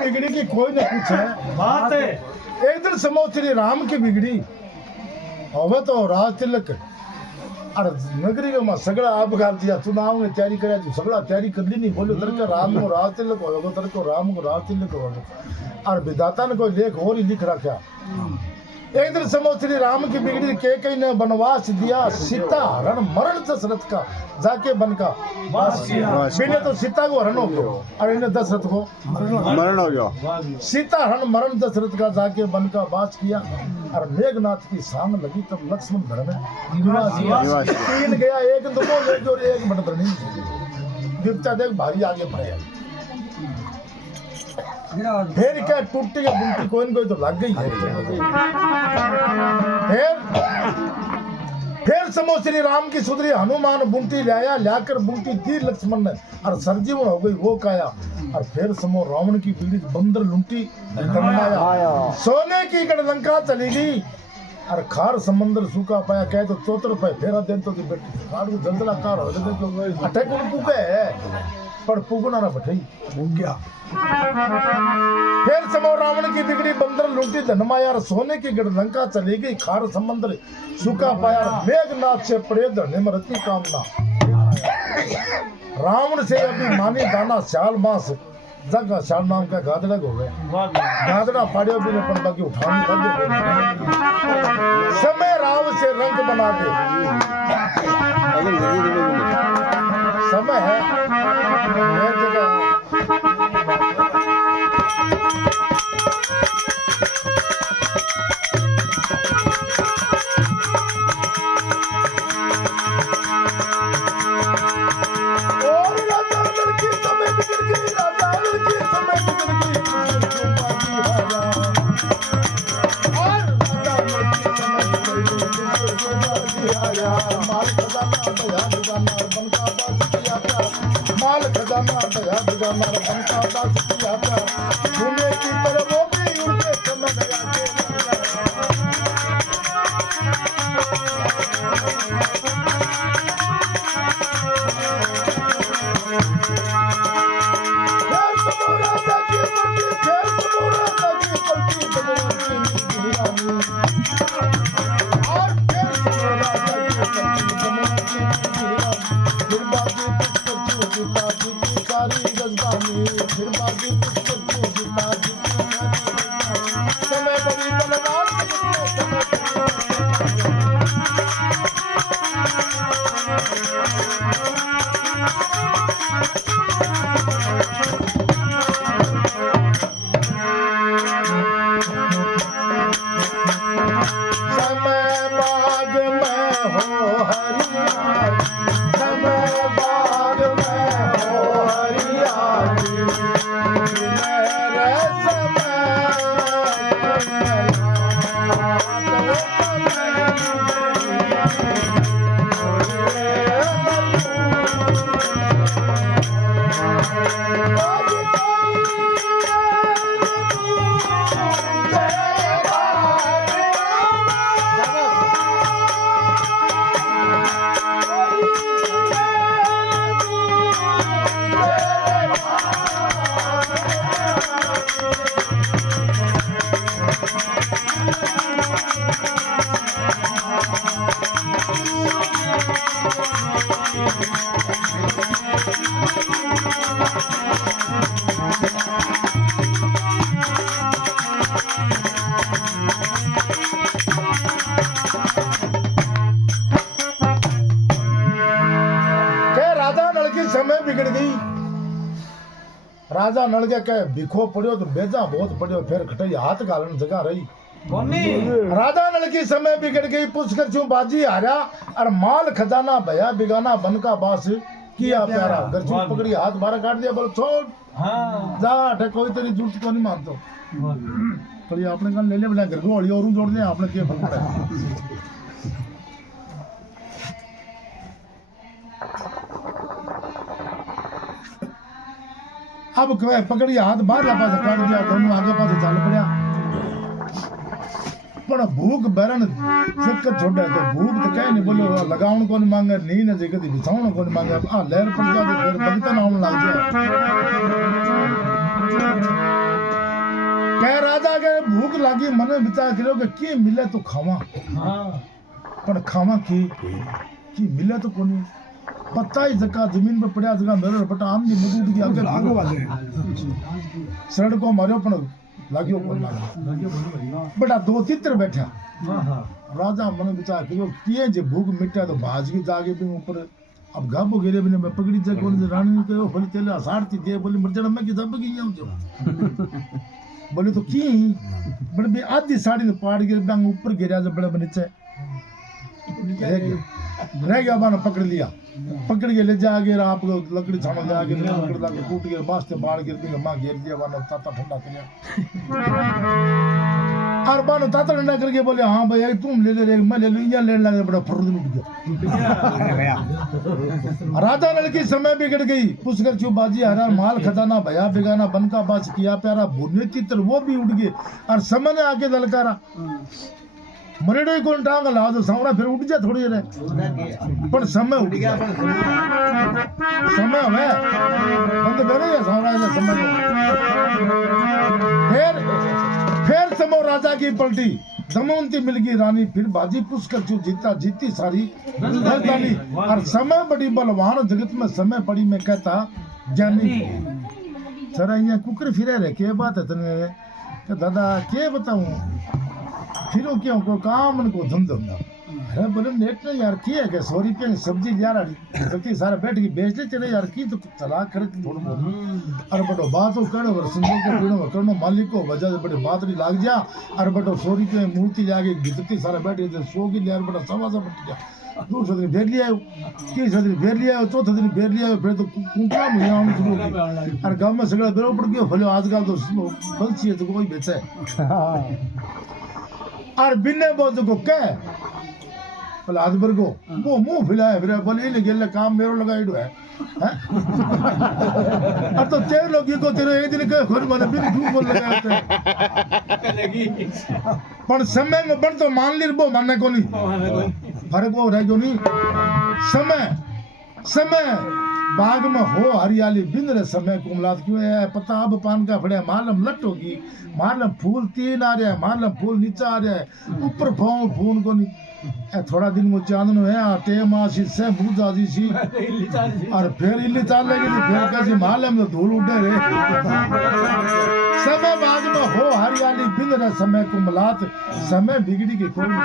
बिगड़ी की कोई न पूछे बात है। एक दिन समो श्री राम की बिगड़ी होवे तो राज तिलक अरे नगरी में सगड़ा आप गाल दिया चुनाव ने तैयारी करे जो सगड़ा तैयारी कर ली नहीं बोलो तरके राम को राज तिलक होगा तरके राम को राज तिलक होगा और विधाता ने कोई लेख और ही लिख रखा। एक दिन समो श्री राम की बिगड़ी के कई ने वनवास दिया सीता हरण मरण दशरथ का जाके बन का बिने तो सीता को हरण हो गया और इन्हें दशरथ को मरण हो गया। सीता हरण मरण दशरथ का जाके बन का वास किया और मेघनाथ की सांग लगी तब लक्ष्मण घर में तीन गया एक दो और एक बन नहीं दिखता देख भारी आगे बढ़े फिर क्या टूटी या बुंटी कोई न कोई तो लग गई है। फिर समो श्री राम की सुधरी हनुमान बुंटी लाया लाकर बुंटी दी लक्ष्मण ने और सरजीवन हो गई वो काया और फिर समो रावण की पीढ़ी बंदर लुंटी आया सोने की गढ़लंका चली गई और खार समंदर सूखा पाया कहे तो चौतर पाए फेरा दिन तो बेटी खाड़ को जंदला कार हो गए अटैक पुगे पर पुगना ना बैठे गया। फिर समो रावण की बिगड़ी बंदर लुंटी धनमाया सोने की गढ़लंका चली गई खार समंदर सूखा पाया मेघनाथ से पड़े धरने में रति कामना रावण से अभी मानी दाना श्याल मास जग श्याल नाम का गादड़ा हो गए गादड़ा पाड़ियो भी ने पर बाकी उठाने लगे समय राव से रंग बना दे समय है माल खजाना दया खजाना बनका दास किया प्यार घूमे की तरफ वो भी उड़ के समय गया के राजा नल के कहे भिखो पड़ियो तो बेजा बहुत पड़ियो फिर खटाई हाथ गालन जगह रही राजा नल की समय बिगड़ गई पुष्कर चू बाजी हारा और माल खजाना भया बिगाना बन का बास किया प्यारा गरजू पकड़ी हाथ बाहर काट दिया बोलो छोड़ जा अठे कोई तेरी जरूरत को नहीं मानतो तो ये आपने कहा ले ले बना घर को हड़ी और जोड़ दे आपने क्या फर्क पड़ा अब पकड़ी हाथ बाहर पास काट दिया दोनों आगे पास चल पड़ा पर भूख बरन सिक छोड़ा तो भूख तो कह नहीं बोलो लगाउन को नहीं मांगे नींद जे कदी बिछाउन को नहीं मांगे आ लहर पड़ जा तो फिर भगतन आउन लग जाए कह राजा के भूख लागी मने विचार करो कि की मिले तो खावा हां पर खावा की मिले तो कोनी पत्ता ही जगह जमीन पे पड़ा जगह मेरे बटा आम दी मजूद की आगे लागो वाले सड़क को मारो पण लागियो कोन लागे बटा दो तित्र बैठा राजा मन विचार करो किए जे भूख मिटा तो भाज की जागे पे ऊपर अब गाबो गिरे बिने मैं पकड़ी जग कोन रानी कहो बोले तेले असाड़ती दे बोले मरजण में की दब गई हूं जो बोले तो की बड़े बे आधी साड़ी ने पाड़ गिर बांग ऊपर गिरा जब बड़े नीचे रह गया बाना पकड़ लिया पकड़ के ले जाके आप लकड़ी छानो ले आके लकड़ी लाके कूट के वास्ते बाढ़ गिर के मां घेर दिया बाना ताता ठंडा किया और बाना ताता ठंडा करके बोले हां भाई तुम ले ले मैं ले लूं या लेने लगे बड़ा फुर्र उठ गया राजा नल की समय बिगड़ गई पुष्कर चू बाजी हारा माल खजाना भया बिगाना बन का बास किया प्यारा भूने तितर वो भी उड़ गए और समय ने आके दलकारा मरेडो ही कोन टांग ला तो सावरा फिर उठ जा थोड़ी रे पर समय उठ गया समय है हम तो डरे हैं सावरा का समय फिर समो राजा की पलटी दमयंती मिल गई रानी फिर बाजी पुष्कर चू जीता जीती सारी राजधानी और समय बड़ी बलवान जगत में समय पड़ी मैं कहता ज्ञानी सर यहाँ कुकर फिरे रहे के बात है तने दादा के बताऊं फिरो क्यों को काम को धंधो है बोले नेट ने यार की है कि 100 रुपये की सब्जी लिया रही सब्जी सारा बैठ के बेच ले चले यार की तो तलाक करे थोड़ा बहुत अरे बटो बात हो करो सुनो को पीड़ो करो मालिक को वजह से बड़े बात नहीं लाग जा अरे बटो 100 रुपये मूर्ति लागे गिरती सारा बैठ के 100 की लिया बड़ा सवा सा बट गया 200 दिन फेर लिया तीसरा दिन फेर लिया चौथा दिन फेर लिया फिर तो कुंकला मुझे आने शुरू हो गई और गाँव में सगड़ा बेरो पड़ गया फलो आजकल तो बंसी है तो कोई बेचा है और बिन्ने बोझ को कह बोले आज भर को वो मुंह फैलाए फिर बोले इन्हें गेले काम मेरो लगाइडो है अब तो तेरे लोग को तेरे एक दिन कहे खुद माने बिन झूठ बोल लगाए पर समय में बढ़ तो मान ली वो मानने को नहीं फर्क वो रह जो नहीं समय समय बाग में हो हरियाली बिन रहे समय कुमलात क्यों है पता अब पान का फड़े मालम लट होगी मालम फूल 3 आ रहा है मालम फूल नीचे आ रहा है ऊपर फूल को नहीं थोड़ा दिन वो चांदन है टेम आसी से मुझ आजी सी और फिर इल्ली चाल लगी फिर कैसे मालम तो धूल उड़े रे समय बाद में हो हरियाली बिन रहे समय कुमलात समय बिगड़ी के कोई नहीं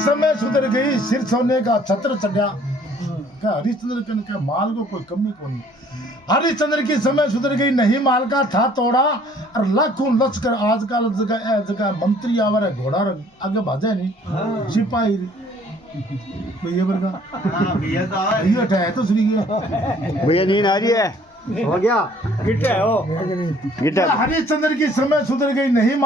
समय सुधर गई सिर सोने का छत्र चढ़ा क्या हरिश्चंद्र के माल को कोई कमी को नहीं। हरिश्चंद्र की समय सुधर गई नहीं माल का था तोड़ा और लाखों लश्कर आजकल जगह मंत्री आवर है घोड़ा आगे भाजा नहीं सिपाही भैया वर्गा भैया है तो सुनी गया भैया नींद आ रही है हो गया गिट्टा है वो गिट्टा हरिश्चंद्र की समय सुधर गई नहीं